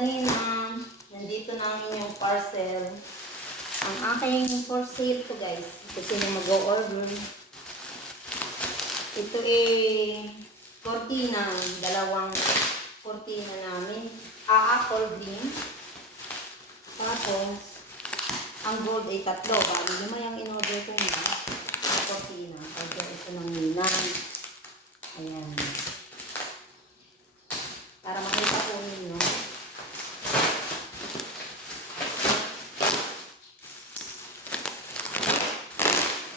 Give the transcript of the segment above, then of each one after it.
Tita Nina, nandito namin yung parcel. Ang aking for sale to guys. Ito sino mag-o-order. Ito cortina. Dalawang cortina namin. Apple green. Tapos, ang gold ay 3. Bali 5 yung in-order ko nila. Ang cortina. Order ito ng Nina. Ayan. Para makita po ninyo.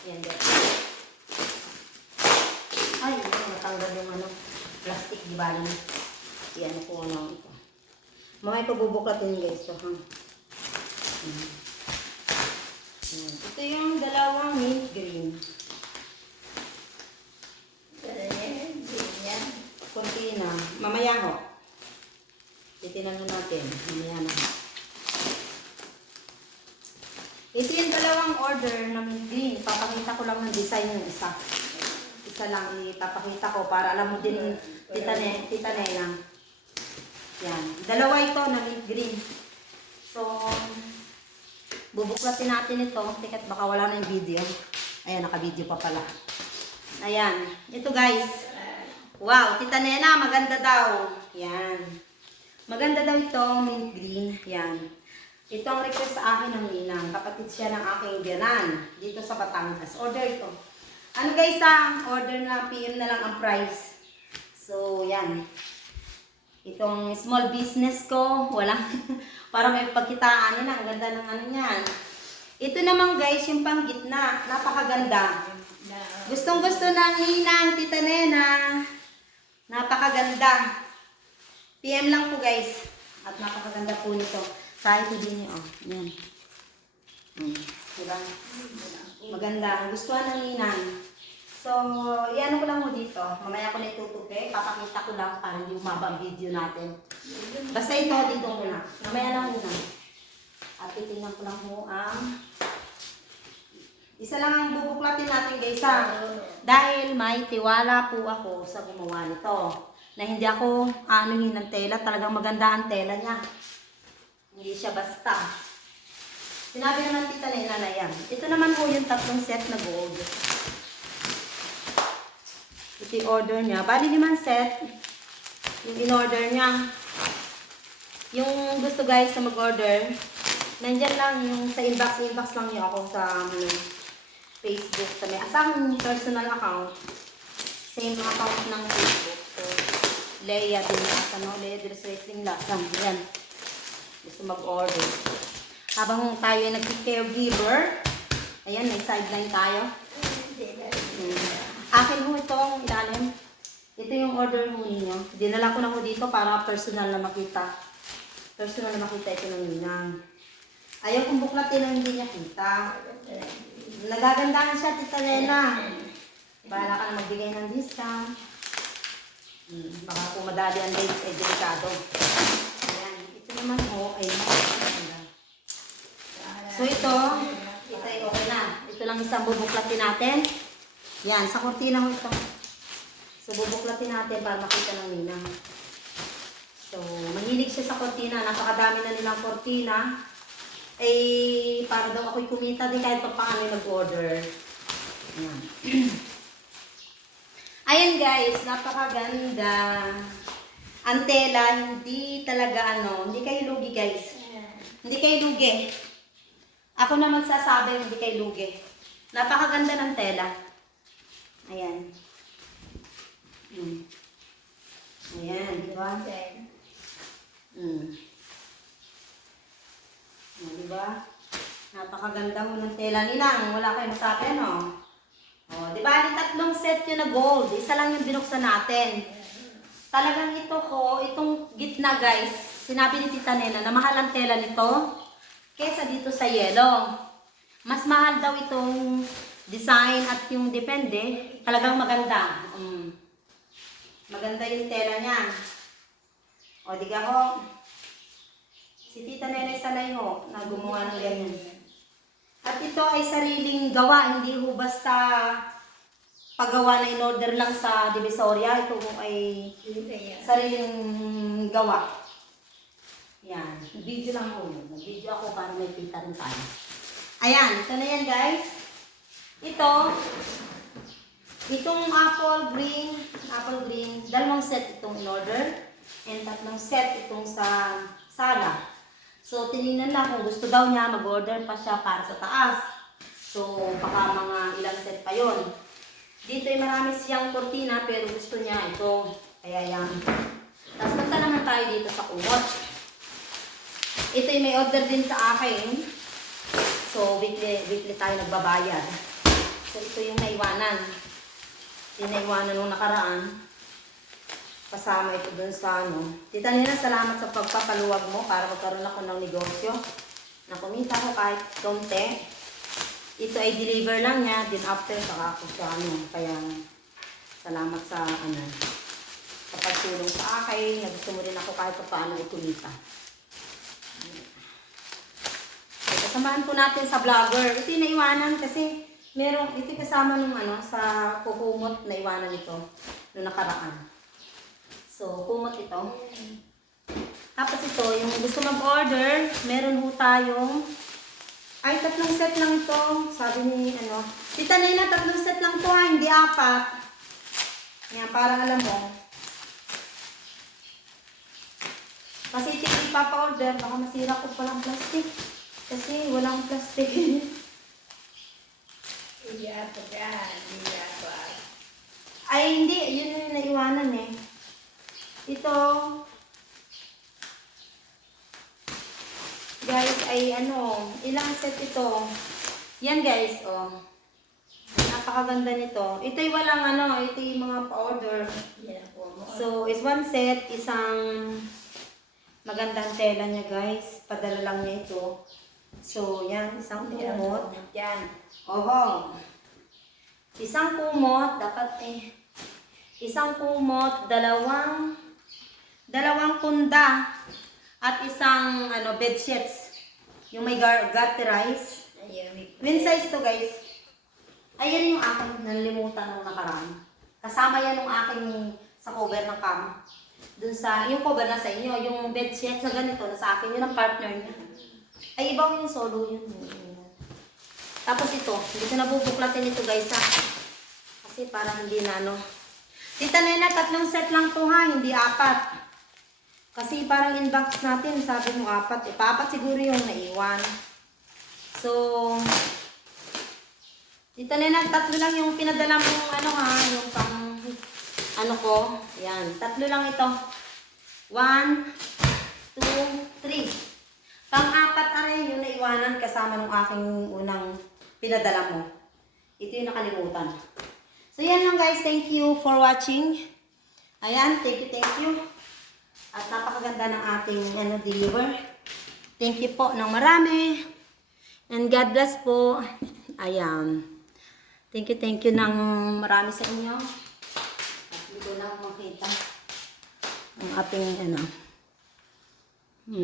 Ayan, guys. Ay, natanggal yung plastic, di ba? Yan po ito. Mamaya ko bubuklatin guys. So, ito yung dalawang mint green. Kunti na. Mamaya ho. Titinan na natin. Mamaya na. Ito yung dalawang order na mint green. Papakita ko lang ng design ng isa. Isa lang ipapakita ko para alam mo din Tita Nena. Yan. Dalawa ito na mint green. So, bubuklatin natin ito. Tikat baka wala na yung video. Ayan, naka-video pa pala. Ayan. Ito guys. Wow, Tita Nena, maganda daw. Yan. Maganda daw ito, mint green. Yan. Ito ang request sa akin ng Ninang. Kapatid siya ng aking biyanan. Dito sa Batangas. Order ito. Ano guys order na PM na lang ang price. So, yan. Itong small business ko, wala. Para may pagkitaan yan. Ang ganda ng ano yan. Ito naman guys, yung pang gitna. Napakaganda. Gustong-gusto ng Ninang, Tita Nena. Napakaganda. PM lang po guys. At napakaganda po nito. Kahit hindi niyo. Yan. Diba? Maganda. Gustuhan ng Ninang. So, yan ko lang mo dito. Mamaya ko na itutupi. Papakita ko lang para hindi umaba ang video natin. Basta ito dito muna. Mamaya lang muna. At titingnan ko lang mo ang isa lang ang bubuklatin natin guys dahil may tiwala po ako sa gumawa nito. Na hindi ako anuhin ng tela. Talagang maganda ang tela niya. Hindi siya basta. Sinabi naman Tita Nena na yan. Ito naman po yung 3 set na gold. Ito yung order niya. Bali 5 set. Yung in-order niya. Yung gusto guys na mag-order, nandyan lang yung sa inbox. Inbox lang niyo ako sa Facebook. Sa may asang personal account. Same account ng Facebook. So, Leia din Leia Dress Wrestling Lasan. Yan. Gusto mag-order. Habang tayo ay nag-caregiver, ayan, may sideline tayo. Akin ho itong ilalim. Ito yung order mo ninyo. Dinala ko na ho dito para personal na makita. Personal na makita ito ng Ninang. Ayaw kong buklatin na hindi niya kita. Nagagandahan siya, Tita Nena. Bahala ka na magbigay ng discount. Baka kung madali ang dates ay delikado. Ayan. Ito naman ho ay maganda. So ito ay okay na. Ito lang isang bubuklatin natin. Yan, sa kortina ho ito. So bubuklatin natin para makita ng Ninang. So, mahilig siya sa kortina. Napakadami na nilang kortina. Para daw ako'y kumita din kahit pa paano nag-order. Ayan. Ayan guys, napakaganda. Ang tela, hindi talaga hindi kayo lugi guys. Hindi kayo lugi. Ako na magsasabi, hindi kayo lugi. Napakaganda ng tela. Ayan. Ayan, di ba? Diba? Napakaganda mo ng tela Ninang. Wala kayo masabi, no? Di ba? 3 set yun na gold. Isa lang yung binuksan natin. Talagang itong gitna guys, sinabi ni Tita Nena na mahal ang tela nito kesa dito sa yellow. Mas mahal daw itong design at yung depende. Talagang maganda. Maganda yung tela niya. Di ka ho. Si Tita Nena Salay ho, na gumawa ng ganyan. At ito ay sariling gawa, hindi ho basta paggawa na in-order lang sa Divisoria. Ito ho ay sariling gawa. Yan. Nag-video lang ako. Nag-video ako para may kita rin tayo. Ayan, ito na yan guys. Itong apple green, dalawang set itong in-order. And tatlong set itong sa sala. So, tinignan na kung gusto daw niya, mag-order pa siya para sa taas. So, baka mga ilang set pa yon. Dito ay marami siyang kortina, pero gusto niya ito. Kaya yan. Tapos, punta naman tayo dito sa kumot. Ito ay may order din sa akin. So, weekly tayo nagbabayad. So, ito yung naiwanan. Yung naiwanan nung nakaraan. Kasama ito dun sa ano. Tita Nena, salamat sa pagpapaluwag mo para magkaroon ako ng negosyo. Na kumita ko kahit konti. Ito ay deliver lang niya. Din after, saka ako siya ano. Kaya, salamat sa ano. Sa pagtulong sa akin. Na gusto mo rin ako kahit paano ikumita. Kasamahan po natin sa vlogger. Ito yung naiwanan kasi ito kasama nung ano, sa kukumot na iwanan ito. Noong nakaraan. So, kumot ito. Tapos ito, yung gusto mag-order, meron po tayong, ay, 3 set lang ito. Sabi ni, ano, Tita Nena, 3 set lang ito ha, hindi 4. Yan, parang alam mo. Kasi ito yung ipapa-order, baka masira ko palang plastic. Kasi walang plastic. Ay, hindi. Yun yung naiwanan eh. Ito, guys, ay ano, ilang set ito. Yan guys, oh. Napakaganda nito. Ito yung walang ano, ito yung mga pa-order. So, is 1 set, isang magandang tela niya guys. Padala lang niya ito. So, yan, isang kumot. Yan. Oho. Isang kumot, dapat isang kumot, dalawang punda, at isang ano, bed sheets. Yung may garterize. Twin size to guys. Ayan yung aking nalimutan nung nakaraan. Kasama yan yung aking sa cover ng cam. Dun sa, yung cover na sa inyo, yung bed sheets na ganito, na sa akin, yun ang partner niya. Ay, iba yung solo yun. Tapos ito, hindi ko nabubuklatin ito guys ha. Kasi parang hindi na ano. Tita Nena, 3 set lang to ha, hindi 4. Kasi parang inbox natin, sabi mo 4. Ipa-4 siguro yung naiwan. So, Tita Nena, 3 lang yung pinadala mong ano ha, yung pang ano ko. Yan, 3 lang ito. 1, 2, 3. Pang-4 aray yung naiwanan kasama ng aking unang pinadala mo. Ito yung nakalimutan. So, yan lang guys. Thank you for watching. Ayan, thank you. At napakaganda ng ating deliver. Thank you po ng marami. And God bless po. Ayan. Thank you ng marami sa inyo. At hindi ko lang makita ang ating